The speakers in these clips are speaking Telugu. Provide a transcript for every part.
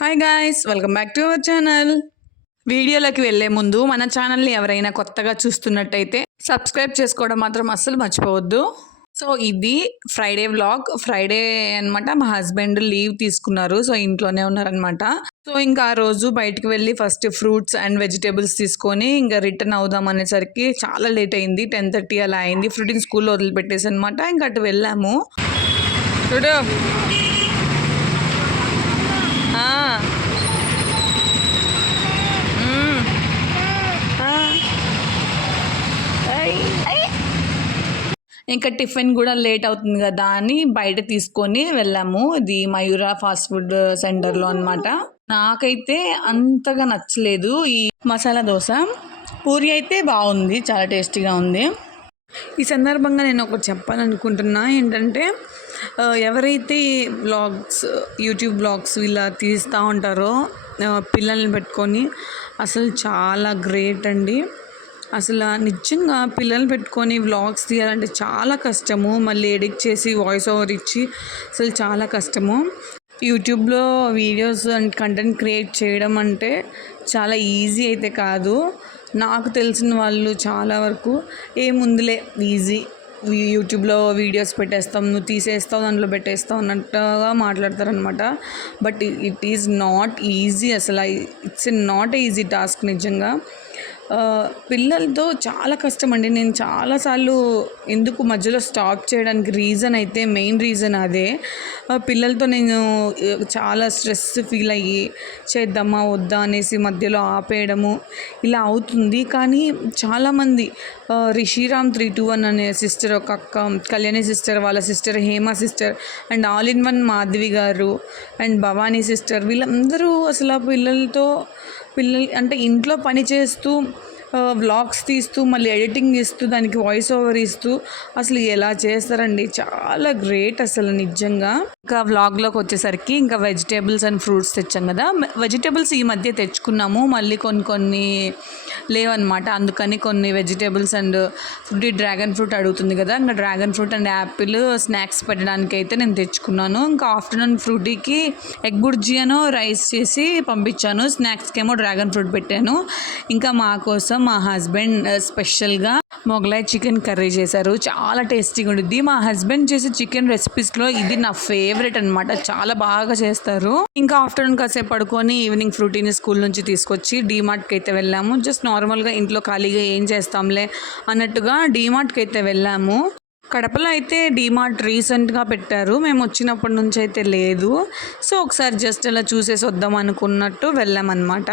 Hi guys, welcome back to our channel. వీడియోలోకి వెళ్ళే ముందు మన ఛానల్ని ఎవరైనా కొత్తగా చూస్తున్నట్టయితే సబ్స్క్రైబ్ చేసుకోవడం మాత్రం అస్సలు మర్చిపోవద్దు. సో ఇది ఫ్రైడే వ్లాగ్. ఫ్రైడే అనమాట. మా హస్బెండ్ లీవ్ తీసుకున్నారు, సో ఇంట్లోనే ఉన్నారనమాట. సో ఇంకా ఆ రోజు బయటికి వెళ్ళి ఫస్ట్ ఫ్రూట్స్ అండ్ వెజిటేబుల్స్ తీసుకొని ఇంకా రిటర్న్ అవుదాం అనేసరికి చాలా లేట్ అయింది. 10:30 అలా అయింది. ఫ్రూటింగ్ స్కూల్లో వదిలిపెట్టేసి అనమాట. ఇంకా అటు వెళ్ళాము. చూడు ఇంకా టిఫిన్ కూడా లేట్ అవుతుంది కదా అని బయట తీసుకొని వెళ్ళాము. ఇది మయూరా ఫాస్ట్ ఫుడ్ సెంటర్లో అనమాట. నాకైతే అంతగా నచ్చలేదు ఈ మసాలా దోశ. పూరి అయితే బాగుంది, చాలా టేస్టీగా ఉంది. ఈ సందర్భంగా నేను ఒకటి చెప్పాలనుకుంటున్నా ఏంటంటే, ఎవరైతే యూట్యూబ్ బ్లాగ్స్ ఇలా తీస్తూ ఉంటారో పిల్లల్ని పెట్టుకొని, అసలు చాలా గ్రేట్ అండి. అసలు నిజంగా పిల్లలు పెట్టుకొని వ్లాగ్స్ తీయాలంటే చాలా కష్టము. మళ్ళీ ఎడిట్ చేసి వాయిస్ ఓవర్ ఇచ్చి అసలు చాలా కష్టము. యూట్యూబ్లో వీడియోస్ అండ్ కంటెంట్ క్రియేట్ చేయడం అంటే చాలా ఈజీ అయితే కాదు. నాకు తెలిసిన వాళ్ళు చాలా వరకు ఏముందిలే ఈజీ, యూట్యూబ్లో వీడియోస్ పెట్టేస్తాం, నువ్వు తీసేస్తావు, దాంట్లో పెట్టేస్తావు అన్నట్టుగా మాట్లాడతారనమాట. But it is not easy. అసలు ఇట్స్ నాట్ ఈజీ టాస్క్ నిజంగా. పిల్లలతో చాలా కష్టం అండి. నేను చాలాసార్లు ఎందుకు మధ్యలో స్టాప్ చేయడానికి మెయిన్ రీజన్ అదే. పిల్లలతో నేను చాలా స్ట్రెస్ ఫీల్ అయ్యి చేద్దామా వద్దా అనేసి మధ్యలో ఆపేయడము ఇలా అవుతుంది. కానీ చాలామంది రిషిరామ్ 321 అనే సిస్టర్, ఒక అక్క కళ్యాణి సిస్టర్, వాళ్ళ sister Hema sister, and all in one Madhavi గారు, అండ్ భవానీ సిస్టర్, వీళ్ళందరూ అసలు పిల్లలు అంటే ఇంట్లో పని చేస్తూ వ్లాగ్స్ తీస్తూ మళ్ళీ ఎడిటింగ్ ఇస్తూ దానికి వాయిస్ ఓవర్ ఇస్తూ అసలు ఎలా చేస్తారండి, చాలా గ్రేట్ అసలు నిజంగా. ఇంకా వ్లాగ్లోకి వచ్చేసరికి ఇంకా వెజిటేబుల్స్ అండ్ ఫ్రూట్స్ తెచ్చాం కదా. వెజిటేబుల్స్ ఈ మధ్య తెచ్చుకున్నాము, మళ్ళీ కొన్ని లేవన్నమాట. అందుకని కొన్ని వెజిటేబుల్స్ అండ్ డ్రాగన్ ఫ్రూట్ అడుగుతుంది కదా, ఇంకా dragon fruit and Apple snacks పెట్టడానికి అయితే నేను తెచ్చుకున్నాను. ఇంకా ఆఫ్టర్నూన్ ఫ్రూటీకి ఎగ్ బుర్జీ అనో రైస్ చేసి పంపించాను, స్నాక్స్కి ఏమో డ్రాగన్ ఫ్రూట్ పెట్టాను. ఇంకా మా కోసం మా హస్బెండ్ స్పెషల్గా మొగలాయ్ చికెన్ కర్రీ చేశారు. చాలా టేస్టీగా ఉంటుంది. మా హస్బెండ్ చేసే చికెన్ రెసిపీస్లో ఇది నా ఫేవరెట్ అనమాట. చాలా బాగా చేస్తారు. ఇంకా ఆఫ్టర్నూన్ కాసేపు పడుకొని ఈవినింగ్ ఫ్రూటీని స్కూల్ నుంచి తీసుకొచ్చి డీమార్ట్కి అయితే వెళ్ళాము. జస్ట్ నార్మల్గా ఇంట్లో ఖాళీగా ఏం చేస్తాంలే అన్నట్టుగా డీమార్ట్కి అయితే వెళ్ళాము. కడపలో అయితే డీమార్ట్ రీసెంట్గా పెట్టారు, మేము వచ్చినప్పటి నుంచి అయితే లేదు. సో ఒకసారి జస్ట్ అలా చూసేసి వద్దాం అనుకున్నట్టు వెళ్ళామన్నమాట.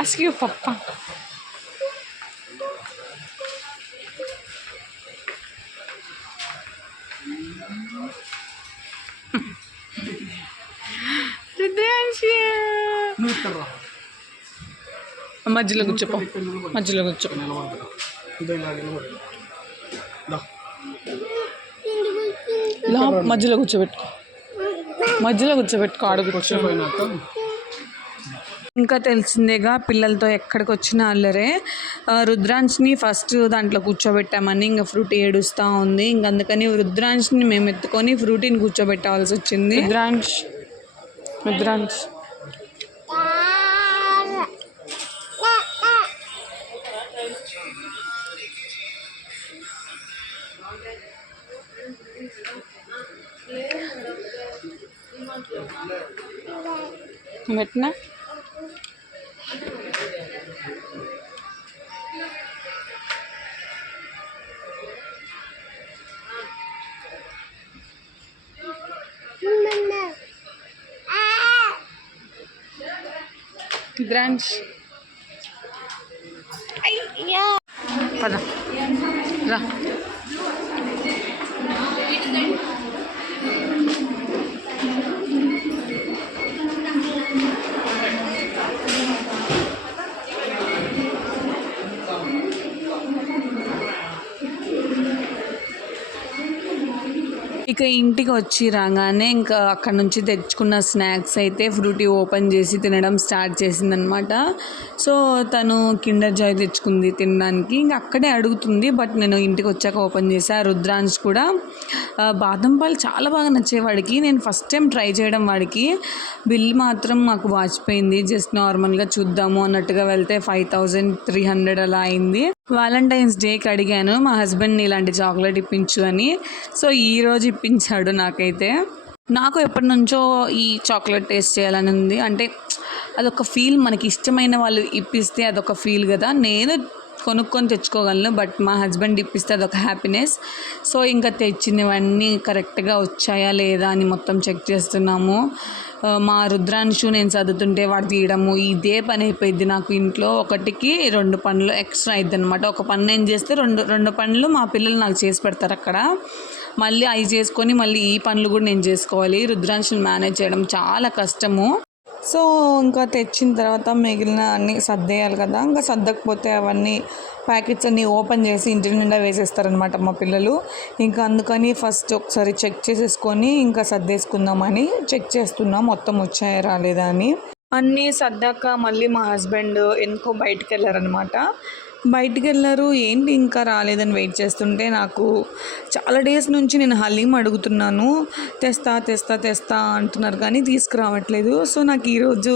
Ask your papa. మధ్యలో కూర్చోపో, మధ్యలో కూర్చో. మధ్యలో కూర్చోబెట్టుకో, మధ్యలో కూర్చోబెట్టుకో, ఆడ కూర్చోపోయినాక. ఇంకా తెలిసిందేగా పిల్లలతో ఎక్కడికి వచ్చినా అల్లరే. రుద్రాంశ్ని ఫస్ట్ దాంట్లో కూర్చోబెట్టామని ఇంకా ఫ్రూటీ ఏడుస్తూ ఉంది. ఇంక అందుకని రుద్రాంశ్ని మేము ఎత్తుకొని ఫ్రూటీని కూర్చోబెట్టాల్సి వచ్చింది. రుద్రాంశ్ పెట్టినా గ్రాండ్స్ పద రా. ఇక ఇంటికి వచ్చి రాగానే ఇంకా అక్కడ నుంచి తెచ్చుకున్న స్నాక్స్ అయితే ఫ్రూటీ ఓపెన్ చేసి తినడం స్టార్ట్ చేసిందనమాట. సో తను కిండర్ జాయ్ తెచ్చుకుంది తినడానికి, ఇంకా అక్కడే అడుగుతుంది. బట్ నేను ఇంటికి వచ్చాక ఓపెన్ చేసా. రుద్రాంశ్ కూడా బాదం పాలు చాలా బాగా నచ్చాయి వాడికి. నేను ఫస్ట్ టైం ట్రై చేయడం వాడికి. బిల్ మాత్రం మాకు వాచిపోయింది. జస్ట్ నార్మల్గా చూద్దాము అన్నట్టుగా వెళ్తే 5300 అలా అయింది. వాలంటైన్స్ డేకి అడిగాను మా హస్బెండ్ని ఇలాంటి చాక్లెట్ ఇప్పించు అని. సో ఈరోజు ఇప్పించాడు నాకైతే. నాకు ఎప్పటి నుంచో ఈ చాక్లెట్ టేస్ట్ చేయాలని ఉంది. అంటే అదొక ఫీల్, మనకి ఇష్టమైన వాళ్ళు ఇప్పిస్తే అదొక ఫీల్ కదా. నేను కొనుక్కొని తెచ్చుకోగలను, బట్ మా హస్బెండ్ ఇప్పిస్తే అదొక హ్యాపీనెస్. సో ఇంకా తెచ్చినవన్నీ కరెక్ట్గా వచ్చాయా లేదా అని మొత్తం చెక్ చేస్తున్నాము. మా రుద్రాంశు నేను చదువుతుంటే వాడు తీయడము ఇదే పని అయిపోయింది నాకు. ఇంట్లో ఒకటికి 2 పనులు ఎక్స్ట్రా అయిద్ది అనమాట. ఒక పని నేను చేస్తే రెండు పనులు మా పిల్లలు నాకు చేసి పెడతారు అక్కడ. మళ్ళీ అవి చేసుకొని మళ్ళీ ఈ పనులు కూడా నేను చేసుకోవాలి. రుద్రాంశుని మేనేజ్ చేయడం చాలా కష్టము. సో ఇంకా తెచ్చిన తర్వాత మిగిలిన అన్నీ సర్దేయాలి కదా. ఇంకా సర్దకపోతే అవన్నీ ప్యాకెట్స్ అన్నీ ఓపెన్ చేసి ఇంటి నిండా వేసేస్తారనమాట మా పిల్లలు. ఇంకా అందుకని ఫస్ట్ ఒకసారి చెక్ చేసేసుకొని ఇంకా సర్దేసుకుందామని చెక్ చేస్తున్నాం మొత్తం వచ్చాయా రాలేదా అని. అన్నీ సర్దాక మళ్ళీ మా హస్బెండ్ ఎందుకో బయటికి వెళ్ళారనమాట. బయటికి వెళ్ళారు, ఏంటి ఇంకా రాలేదని వెయిట్ చేస్తుంటే నాకు చాలా డేస్ నుంచి నేను హలీం అడుగుతున్నాను, తెస్తా తెస్తా తెస్తా అంటున్నారు కానీ తీసుకురావట్లేదు. సో నాకు ఈరోజు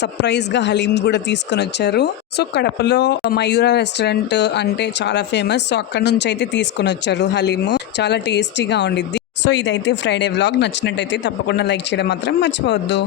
సర్ప్రైజ్గా హలీం కూడా తీసుకొని వచ్చారు. సో కడపలో మయూరా రెస్టారెంట్ అంటే చాలా ఫేమస్. సో అక్కడ నుంచి అయితే తీసుకొని వచ్చారు హలీం. చాలా టేస్టీగా ఉండిద్ది. సో ఇదైతే ఫ్రైడే వ్లాగ్. నచ్చినట్టయితే తప్పకుండా లైక్ చేయడం మాత్రం మర్చిపోవద్దు.